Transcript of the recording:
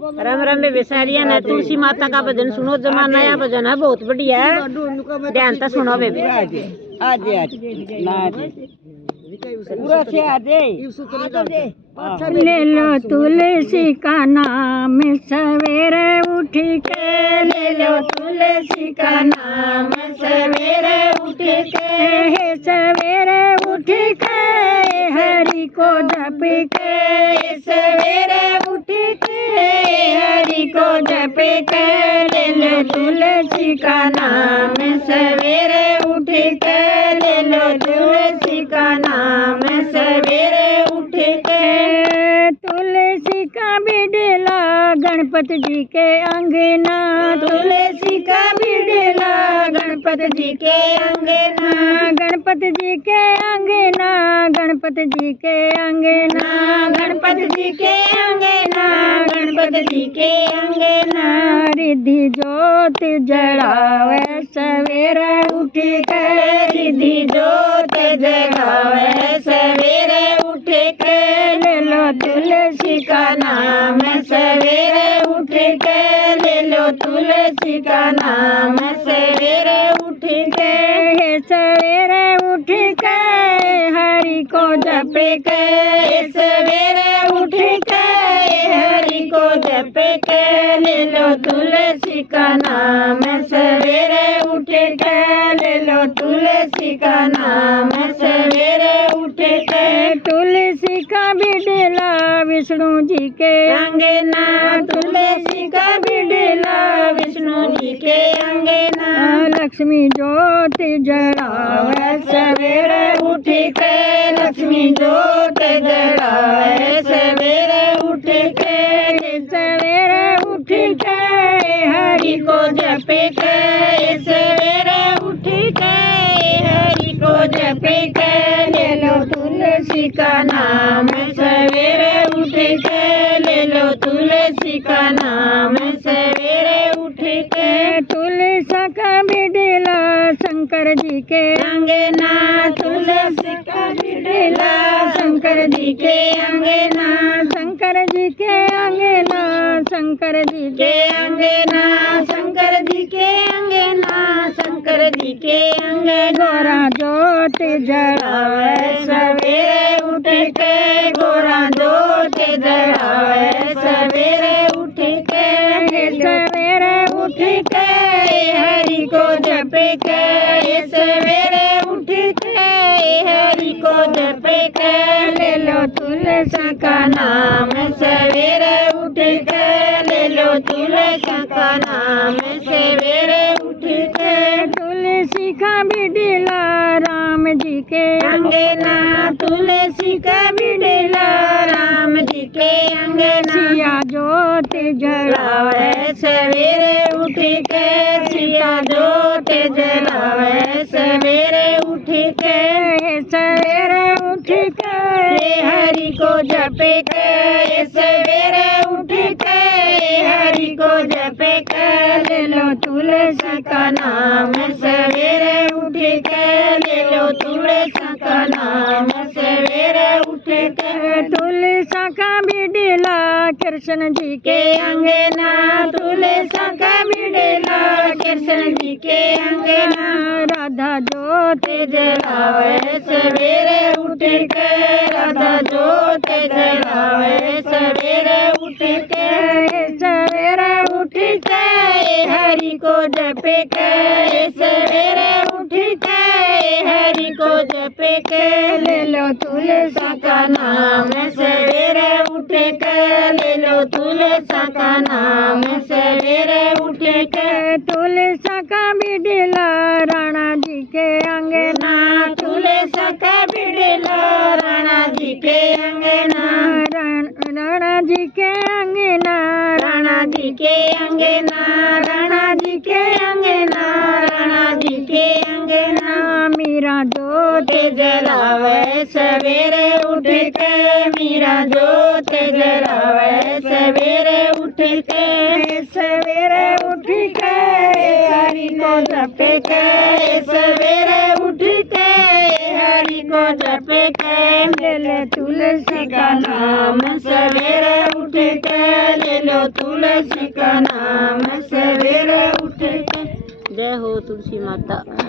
राम राम बेसारिया ने तुलसी माता का भजन सुनो। जमा नया भजन है, बहुत बढ़िया है, ध्यान से सुनो बेबी। ले लो तुलसी का नाम सवेरे उठ के, ले लो तुलसी का नाम सवेरे उठ के, सवेरे उठ के हरि को जप के, सवेरे उठ के हरि को जप के, ले लो तुलसी का नाम सवेरे उठ के, ले लो तुलसी का नाम सवेरे उठ के। तुलसी का बिडला गणपति जी के अंगना, तुलसी का बिडला गणपति जी के अंगना, गणपति जी के अंगना, गणपति जी के अंगना, गणपति जी के अंगना, गणपति जी के अंगना। रिद्धि जोत जलावे सवेरे उठ के, रिद्धि जोत जलावे सवेरे उठ के, ले लो तुलसी का नाम सवेरे उठ के, ले लो तुलसी का नाम सवेरे उठ के, सवेरे उठ के हरि को जप के, सवेरे उठ के हरि को जप के, ले लो तुलसी का नाम सवेरे उठ के, ले लो तुलसी का नाम सवेरे उठ के। तुलसी का बिडला विष्णु जी के अंगना, तुलसी का बिडला विष्णु जी के अंगना। लक्ष्मी जोत जलावे सवेरे उठ के, लक्ष्मी जोत जलावे सवेरे उठ के, सवेरे उठ के हरि को जप के, सवेरे उठ के हरि को जप के, ले लो तुलसी का नाम सवेरे उठ के, ले लो तुलसी का नाम सवेरे उठ के। तुलसी का बिडला शंकर जी के अंगना, तुलसी का बिडला शंकर जी के अंगना, शंकर जी के अंगना, शंकर जी के अंगना, शंकर जी के अंगना, शंकर जी के अंगना। गोरा जोत जलावे सवेरे उठ के, गोरा जोत जलावे सवेरे उठ के, सवेरे उठ के हरि को जप के, सवेरे उठ के हरि को जप के, ले लो तुलसी का नाम सवेरे उठ के, ले लो तुलसी का नाम सवेरे उठ के। तुलसी का बिडला राम जी के अंगना, तुलसी का बिडला राम जी के अंगना। सिया जोत जलावे सवेरे उठ के, सिया जोत जलावे सवेरे उठ के, सवेरे उठ के हरि को जप के, सवेरे उठ के हरि को जप के, ले लो तुलसी का नाम सवेरे उठ के, ले लो तुलसी का नाम सवेरे उठ के। तुलसी का बिडला कृष्ण जी के अंगना, तुलसी का बिडला कृष्ण जी के अंगना। राधा जोत जलावे सवेरे उठ के, राधा जोत जलावे सवेरे उठ के, सवेरे उठ के हरि को जप के, सवेरे उठ के हरि को जप के, ले लो तुलसी का नाम सवेरे उठ के, ले लो तुलसी का नाम सवेरे उठ के। तुलसी का बिडला राणा जी के अंगना, तुलसी का बिडला राणा जी के अंगना, राणा जी के अंगना, राणा जी के अंगना, राणा जी के अंगना, राणा जी के अंगना। मीरा जोत जलावे सवेरे उठ के, मीरा जोत जलावे सवेरे उठ के, सवेरे उठ के हरि को जप के, सवेरे उठ के हरि को को जप के ले लो तुलसी का नाम सवेरे उठ के ले लो तुलसी का नाम सवेरे उठ के। जय हो तुलसी माता।